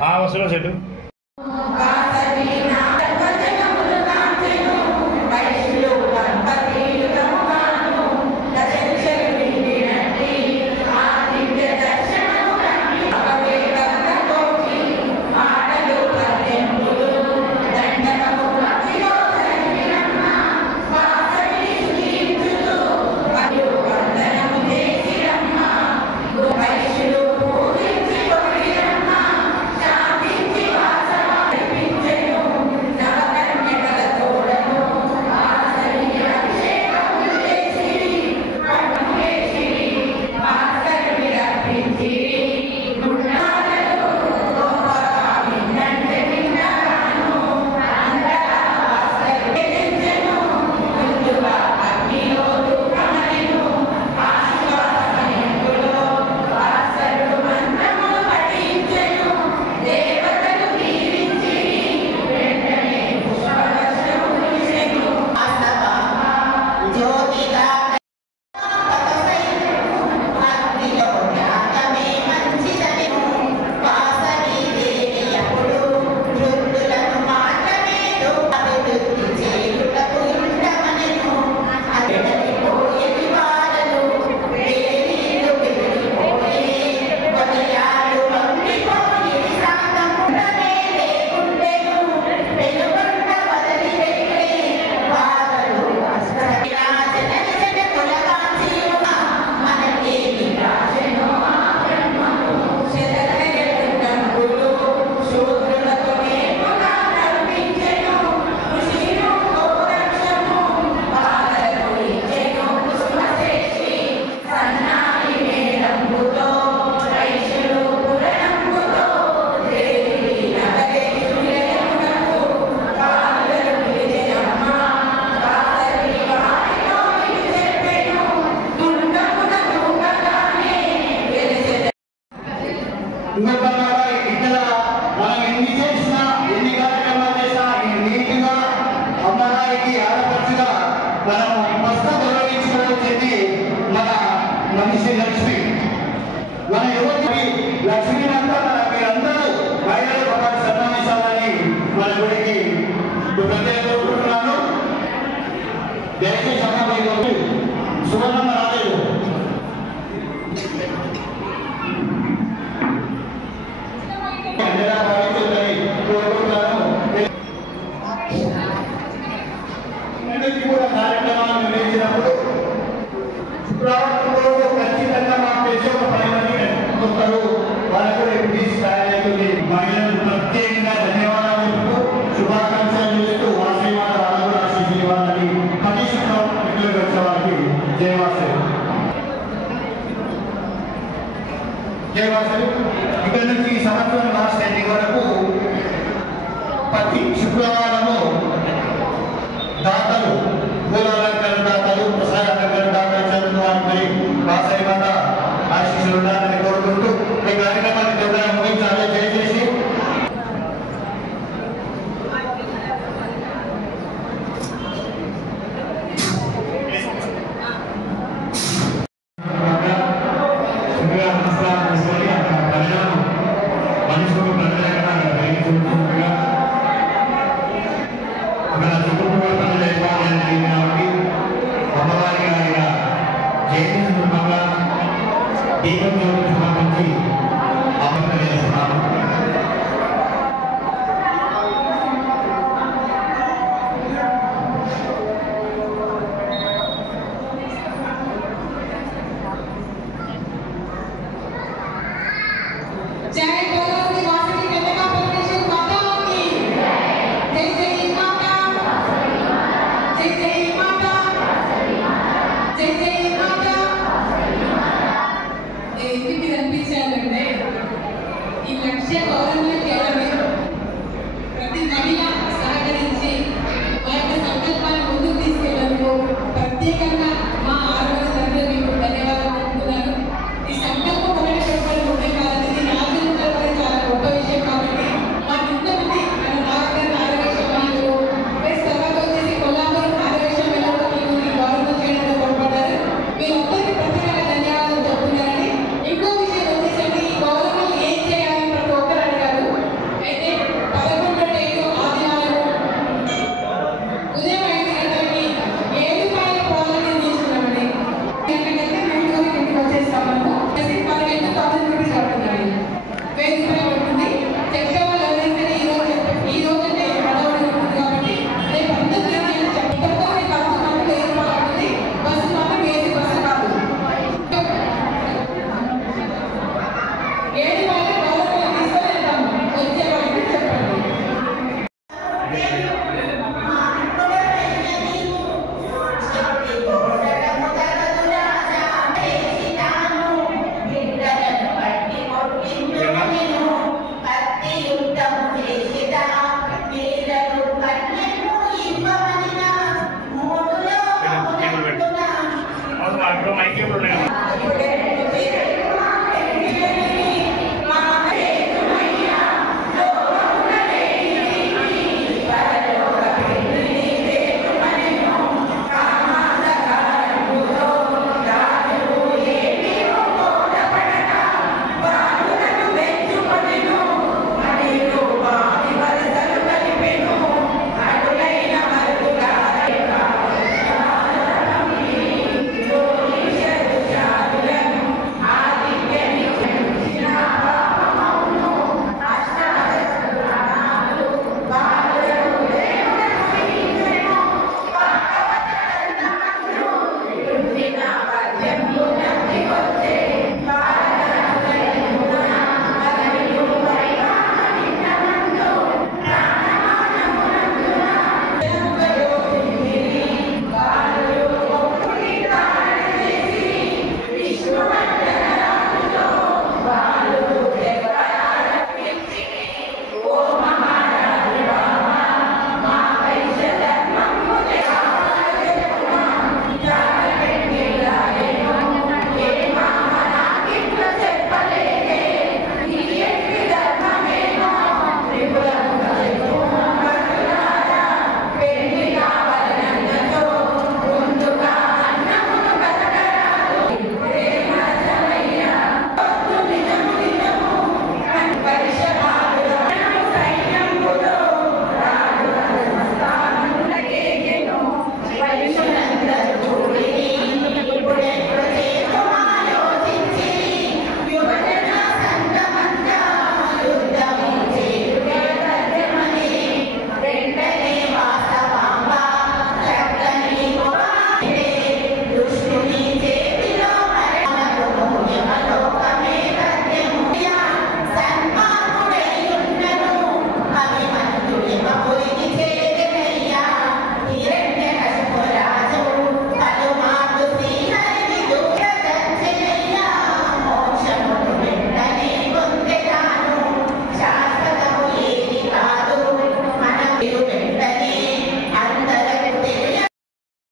వస్తున్నా చెట్టు ఇక్కడ మనం ఎన్ని చేసినా ఎన్ని కార్యక్రమాలు చేసినా నీటిగా అమ్మవారికి ఆడపడుచుగా మనం ఫస్ట్ గౌరవించుకోవాల్సింది మన మనిషి లక్ష్మి. మన యువతి లక్ష్మిని అంతా మీరందరూ మహిళలు ఒకటి సన్మానించాలని మన గుడికి ప్రత్యేక కోరుకుంటున్నాను. దయచేసి అమ్మవారి సువర్ణమ్మ రాలేదు. కార్యక్రమాలు నిర్వహించినప్పుడు శుక్రవారం రోజు ఖచ్చితంగా మాకు తెలిసి ఒక 10 మంది కట్టుకుంటారు. వాళ్ళకు అవుతుంది. మహిళలు ప్రత్యేకంగా ధన్యవాదాలు చెప్తూ శుభాకాంక్షలు చేస్తూ వాసీవాద వాళ్ళు ఆశీస్సులు ఇవ్వాలని ప్రతి శుక్రవారం వచ్చే వారికి జయవాసరి జయవాసరి. ఇక్కడ నుంచి ఈ సంవత్సరం లాస్ట్ ఎండింగ్ వరకు ప్రతి శుక్రవారము దాతలు పూలాలంకరణ దాతలు ప్రసాదాలంకరణ దాతలు చదువుకోవాలి. వాసవి మాత ఆశీస్సులు ఉండాలని కోరుకుంటూ ఈ కార్యక్రమాన్ని తొందరగా ముగించాలి. దయచేసి దీపం సమర్పించి